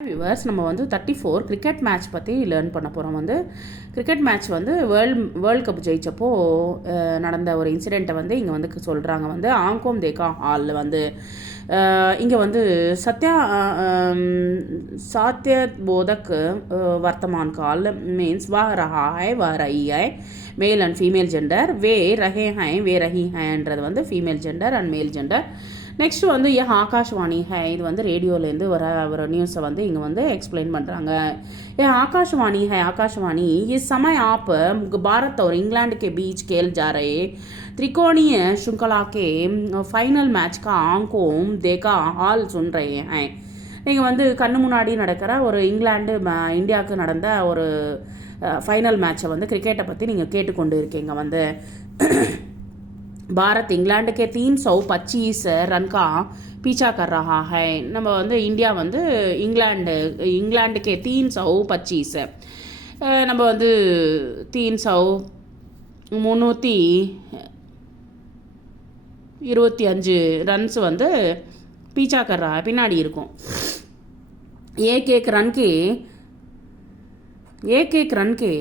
Viewers நம்ம வந்து 34 cricket match பற்றி லேர்ன் பண்ண போகிறோம். வந்து கிரிக்கெட் மேட்ச் வந்து வேர்ல்ட் கப் ஜெயிச்சப்போ நடந்த ஒரு இன்சிடெண்ட்டை வந்து இங்கே வந்து சொல்கிறாங்க. வந்து ஆங்கோம் தேக்கா ஹாலில் வந்து இங்கே வந்து सात्य बोधक वर्तमान काल मीन्स वह रहा है वह रही है मेल एंड फीमेल जेंडर वे रहे हैं वे रही हैंன்றது வந்து ஃபீமேல் ஜெண்டர் அண்ட் மேல் ஜெண்டர். நெக்ஸ்ட் வந்து यह ஆகாஷ்வாணி है இது வந்து ரேடியோலேருந்து வர நியூஸை வந்து இங்கே வந்து एक्सप्लेन பண்ணுறாங்க. यह आकाशवाणी है आकाशवाणी इस समय आप भारत और इंग्लैंड के बीच खेल जा रहे त्रिकोणीय श्रृंखला के फाइनल मैच का आंखों देखा हाल सुन रहे हैं. நீங்கள் வந்து கண்ணு முன்னாடி நடக்கிற ஒரு இங்கிலாந்து இந்தியாவுக்கு நடந்த ஒரு ஃபைனல் மேட்சை வந்து கிரிக்கெட்டை பற்றி நீங்கள் கேட்டுக்கொண்டு இருக்கீங்க. வந்து भारत इंग्लैंड के 325 रन का पीछा कर रहा है. நம்ம வந்து இந்தியா வந்து இங்கிலாந்து के 325 நம்ம வந்து 325 ரன்ஸ் வந்து பீச்சா कर रहा है பின்னாடி இருக்கும். एक एक रन के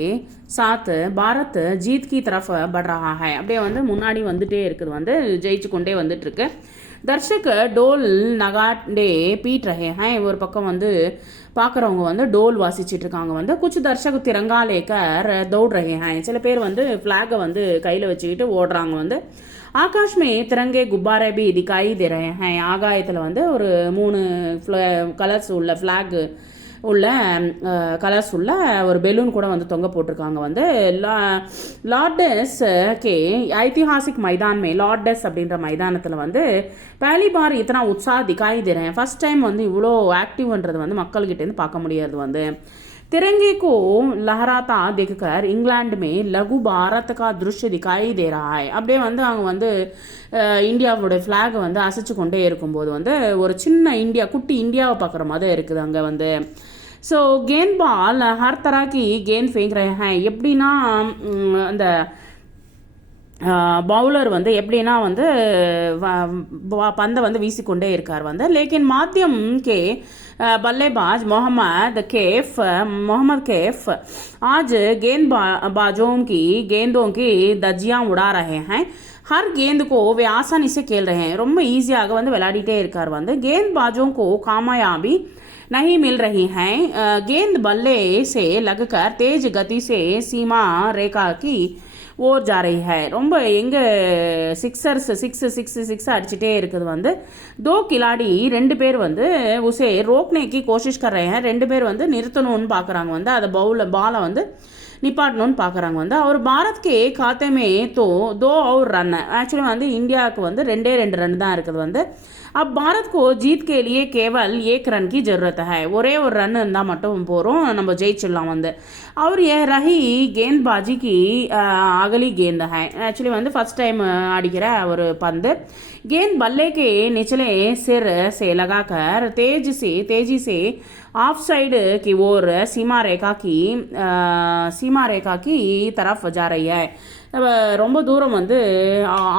साथ भारत जीत की तरफ बढ़ रहा है. அப்படியே வந்து முன்னாடி வந்துட்டே இருக்குது, வந்து ஜெயிச்சு கொண்டே வந்துட்டு இருக்கு. தர்ஷக் டோல் நகாண்டே பீட் ரஹே हैं. ஒரு பக்கம் வந்து பார்க்குறவங்க வந்து டோல் வாசிச்சுட்டு இருக்காங்க. வந்து குछ தர்ஷக் திரங்கா லேக்கர் दौड़ रहे हैं. சில பேர் வந்து ஃப்ளாகை வந்து கையில் வச்சுக்கிட்டு ஓடுறாங்க. வந்து ஆகாஷ் மே திரங்கே குப்பாரே பி दिखाई दे रहे हैं. ஆகாயத்தில் வந்து ஒரு 3 கலர்ஸ் உள்ள ஃப்ளாக் உள்ள கலர்ஸ் உள்ள ஒரு பெலூன் கூட வந்து தொங்க போட்டிருக்காங்க. வந்து லார்டஸ் கே ஐतिहासिक मैदान में லார்டஸ் அப்படின்ற மைதானத்தில் வந்து पहली बार इतना उत्साह दिखाई दे रहे हैं. फर्स्ट टाइम வந்து இவ்வளோ ஆக்டிவ்ன்றது வந்து மக்கள்கிட்டேருந்து பார்க்க முடியாது. வந்து तिरंगे को लहराता देखकर इंग्लैंड में लघु भारत का दृश्य दिखाई दे रहा है. அப்படியே வந்து அவங்க வந்து இந்தியாவோட ஃப்ளாகை வந்து அசைச்சு கொண்டே இருக்கும்போது வந்து ஒரு சின்ன இந்தியா, குட்டி இந்தியாவை பார்க்குற மாதிரி இருக்குது அங்கே வந்து. ஸோ गेंद பால் ஹர் तरह की गेंद फेंक रहे हैं. எப்படின்னா அந்த பவுலர் வந்து எப்படின்னா வந்து பந்தை வந்து வீசிக்கொண்டே இருக்கார். வந்து लेकिन माध्यम के बल्लेबाज मोहम्मद कैफ आज गेंदबाजों की गेंदों की दज्जियां उड़ा रहे हैं. हर गेंद को वे आसानी से खेल रहे हैं. ரொம்ப ஈஸியாக வந்து விளையாடிட்டே இருக்கார். வந்து गेंदबाजों को कामयाबी नहीं मिल रही है. गेंद बल्ले से लगकर तेज गति से सीमा रेखा की ஓர் जा रही है. ரொம்ப எங்கே சிக்ஸ் அடிச்சுட்டே இருக்குது. வந்து दो खिलाड़ी 2 பேர் வந்து உசே ரோக்னே கி கோஷிஷ் कर रहे हैं. 2 பேர் வந்து நிறுத்தணும்னு பார்க்குறாங்க. வந்து அதை பாலை வந்து நிப்பாட்டணும்னு பார்க்குறாங்க. வந்து அவர் பாரத்கே காத்தமே दो और रन. ஆக்சுவலி வந்து இந்தியாவுக்கு வந்து 2 ரன் தான் இருக்குது. வந்து अब भारत को जीत के लिए केवल 1 रन की ज़रूरत है. ஒரே ஒரு ரன் இருந்தால் மட்டும் போகிறோம், நம்ம ஜெயிச்சிடலாம். வந்து और यह रही गेंदबाजी की अगली गेंद है. एक्चुअली வந்து फर्स्ट टाइम அடிக்கிற ஒரு பந்து. गेंद बल्ले के निचले सिर से लगाकर तेजी से ऑफ साइड की ओर सीमा रेखा की तरफ जा रही है. ரொம்ப தூரம் வந்து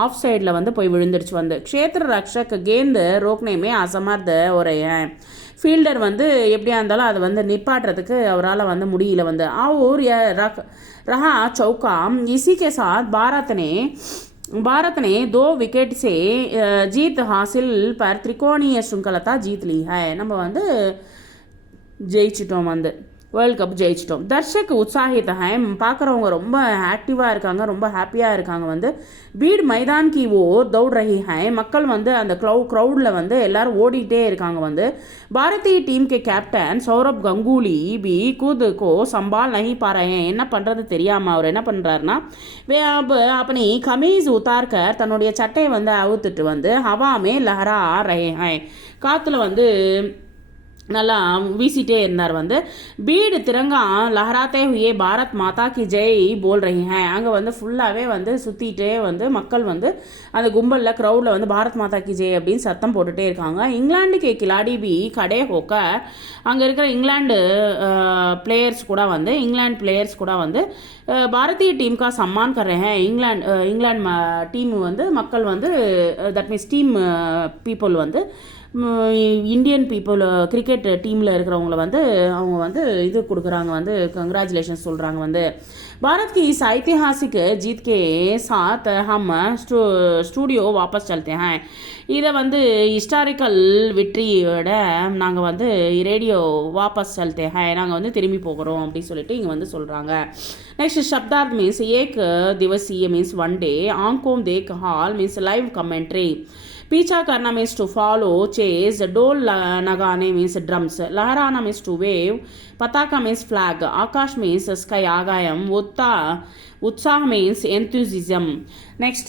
ஆஃப் சைடில் வந்து போய் விழுந்துருச்சு. வந்து க்ஷேத்திர ரக்ஷக் கேந்து ரோக்னேமே அசமர்த ஒரு ஃபீல்டர் வந்து எப்படியா இருந்தாலும் அதை வந்து நிப்பாட்டுறதுக்கு அவரால் வந்து முடியல. வந்து और रहा चौका. इसी के साथ भारत ने 2 विकेट से जीत हासिल पर त्रिकोणीय श्रृंखला जीत ली है. நம்ம வந்து ஜெயிச்சிட்டோம், வந்து வேர்ல்ட் கப் ஜெயிச்சிட்டோம். தர்ஷக் உற்சாகித் है. பார்க்குறவங்க ரொம்ப ஆக்டிவாக இருக்காங்க, ரொம்ப ஹாப்பியாக இருக்காங்க. வந்து பீட் மைதான் கி ஓர் दौड़ रही है. மக்கள் வந்து அந்த க்ரௌடில் வந்து எல்லாரும் ஓடிட்டே இருக்காங்க. வந்து பாரதிய டீம் கே கேப்டன் சௌரப் கங்குலி பி खुद को संभाल नहीं पा रहे हैं. என்ன பண்ணுறது தெரியாமல் அவர் என்ன பண்ணுறாருன்னா வே அப்பனி கமீஸ் உத்தார் கர் தன்னுடைய சட்டையை வந்து அவுத்துட்டு வந்து ஹவாமே லஹரா ரஹே हैं. காற்றுல வந்து நல்லா வீசிட்டே இருந்தார். வந்து பீடு திரங்கா லஹராத்தே ஹுயே பாரத் மாதா கி ஜெய் போல் ரஹி ஹே. அங்கே வந்து ஃபுல்லாகவே வந்து சுற்றிட்டே வந்து மக்கள் வந்து அந்த கும்பலில் க்ரௌடில் வந்து பாரத் மாதா கி ஜெய் அப்படின்னு சத்தம் போட்டுகிட்டே இருக்காங்க. இங்கிலாந்து கே கிலாடி பி கடே ஹோக்க அங்கே இருக்கிற இங்கிலாந்து பிளேயர்ஸ் கூட வந்து பாரதிய டீம் கா சம்மான் कर रहे हैं. இங்கிலாந்து டீம் வந்து மக்கள் வந்து தட் மீன்ஸ் டீம் பீப்புள் வந்து இந்தியன் பீப்புள் கிரிக்கெட் டீமில் இருக்கிறவங்கள வந்து அவங்க வந்து இது கொடுக்குறாங்க, வந்து கங்க்ராச்சுலேஷன்ஸ் சொல்கிறாங்க வந்து भारत की इस ऐतिहासिक जीत के साथ हम ஸ்டூடியோ வாபஸ் चलते हैं. இதை வந்து ஹிஸ்டாரிக்கல் வெற்றியோட நாங்கள் வந்து ரேடியோ வாபஸ் चलते हैं, நாங்கள் வந்து திரும்பி போகிறோம் அப்படின்னு சொல்லிட்டு இங்கே வந்து சொல்கிறாங்க. நெக்ஸ்ட் शब्दार्थ மீன்ஸ் एक दिवसीय மீன்ஸ் ஒன் டே, आंखों देख हाल மீன்ஸ் லைவ் कमेंट्री, पीछा करना मीन्स टू फॉलो चेज, डोल नगाने मीन्स ड्रम्स, लहराना मीन्स टू वेव, पताका मीन्स फ्लैग, आकाश मीन्स स्काई आगायम, उत्साह मीन्स एंथुसिज्म. नेक्स्ट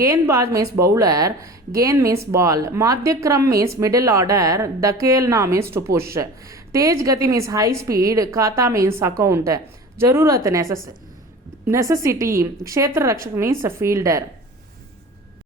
गेंदबाज मीन्स बॉलर, गेंद मीन्स बॉल, मध्यक्रम मीन्स मिडिल ऑर्डर, धकेलना मीन्स टू पुश, तेज गति मीन्स हाई स्पीड, खाता मीन्स अकाउंट, जरूरत नेसेसिटी, क्षेत्र रक्षक मीन्स फील्डर.